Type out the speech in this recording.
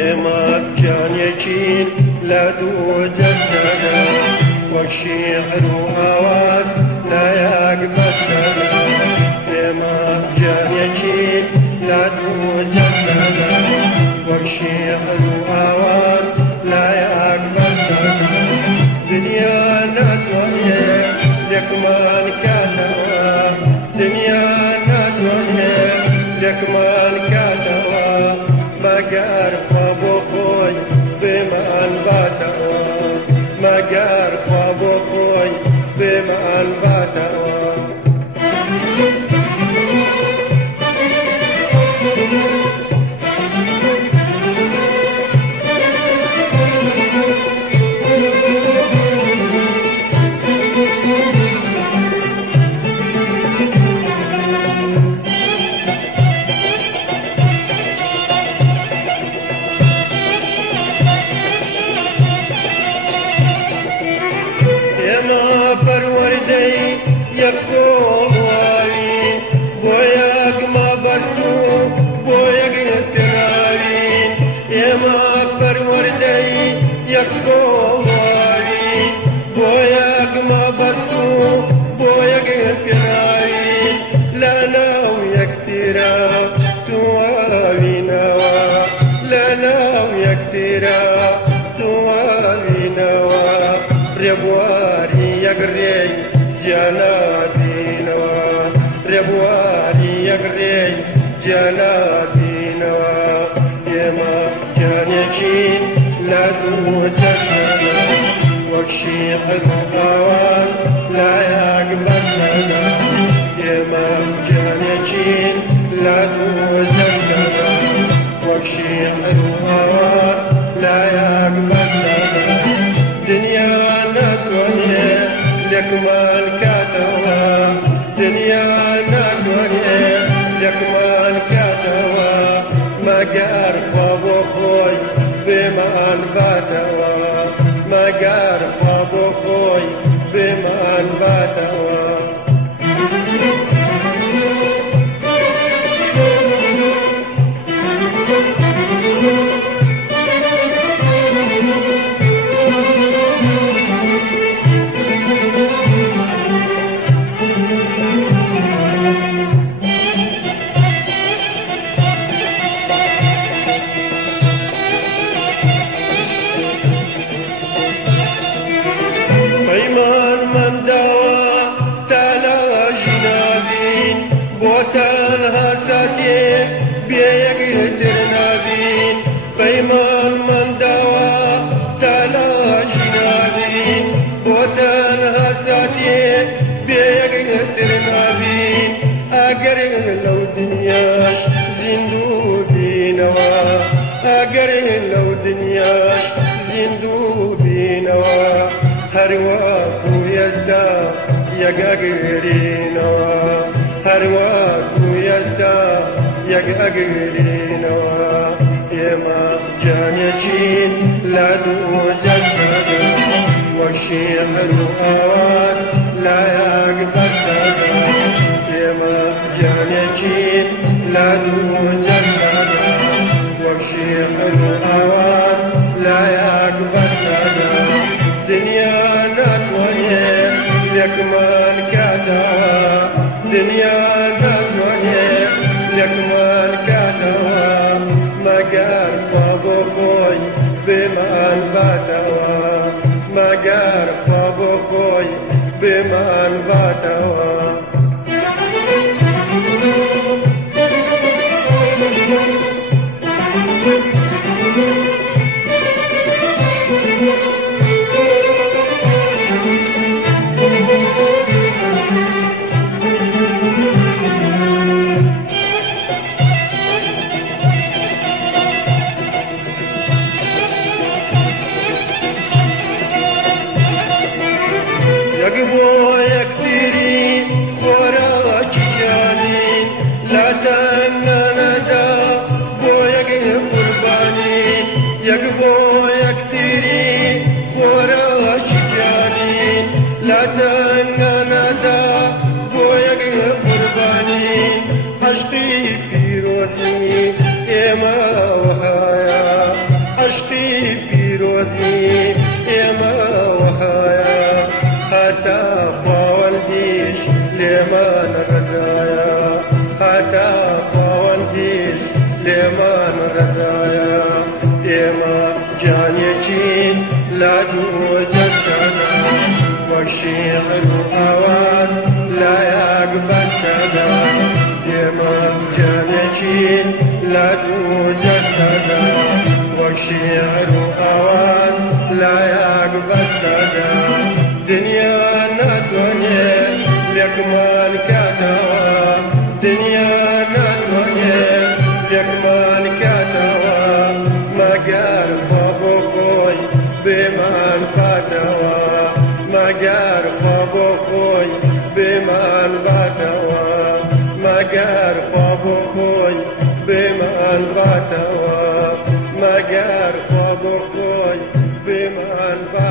ئێمە گیانێکین لە دوو جەستەدا وەک شیعر و ئاوات لایەک بەستەدا ئێمە گیانێکین لە دوو جەستەدا وەک شیعر و ئاوات لایەک بەستەدا دنیا ناتوانێ لێکمان کاتەوە دنیا ناتوانێ لێکمان کاتەوە مەگەر خوا بۆ خۆی بێمان باتەوە مەگەر خوا بۆ خۆی بێمان باتەوە پەروەردەی یەکۆڵ واوین بۆ یەک مەبەست و بۆ یەک تراوین ئێمە پەروەردەی یەکۆڵ واوین بۆ یەک مەبەست و بۆ یەک تراوین لە ناو یەکترا تواوینەوە لە ناو یەکترا تواوینەوە ڕێبواری یەکڕێی جیانابینەوە ڕێبواری یەکڕێی جیانابینەوە ئێمە گیانێکین لە دوو جەستەدا وەک شیعر و ئاوات لایەک بەستەدا ئێمە گیانێکین لە دوو جەستەدا وەک شیعر و ئاوات لایەک بەستەدا دنیا ناتوانێ لێکمان کاتەوە دنیا ناتوانێ لێکمان کاتەوە مەگەر خوا بۆ خۆی بێمان باتەوە مەگەر خوا بۆ خۆی بێمان باتەوە تنها ساتي بيك ترنابين بيمان من دوا تلاش نابين وتنها ساتي بيك ترنابين اگر لو دنياش زندو دينوا اگر لو دنياش زندو دينوا هر وقت يزدا يقاقرينوا هر وقت يزدا يقاقرينوا يما جانيشين لا دو جسدا وشيعر وآوات لا يقبسدا يما جانيشين لا دو جسدا وشيعر وآوات لا يقبسدا دنيا ناتوانيه لكمان كاتا دنيا ناتوانيه لكمان كاتا جانشين لا توجد والشعر أوان لا يقبل دنيانا دنيا لك مالك دوا دنيانا دنيا لك مالك دوا ما قال بابوكوي بمن بدوا ما قال بابوكوي بمن بدوا ما قال بابوكوي بمن بدوا ما قال بابوكوي بمن بدوا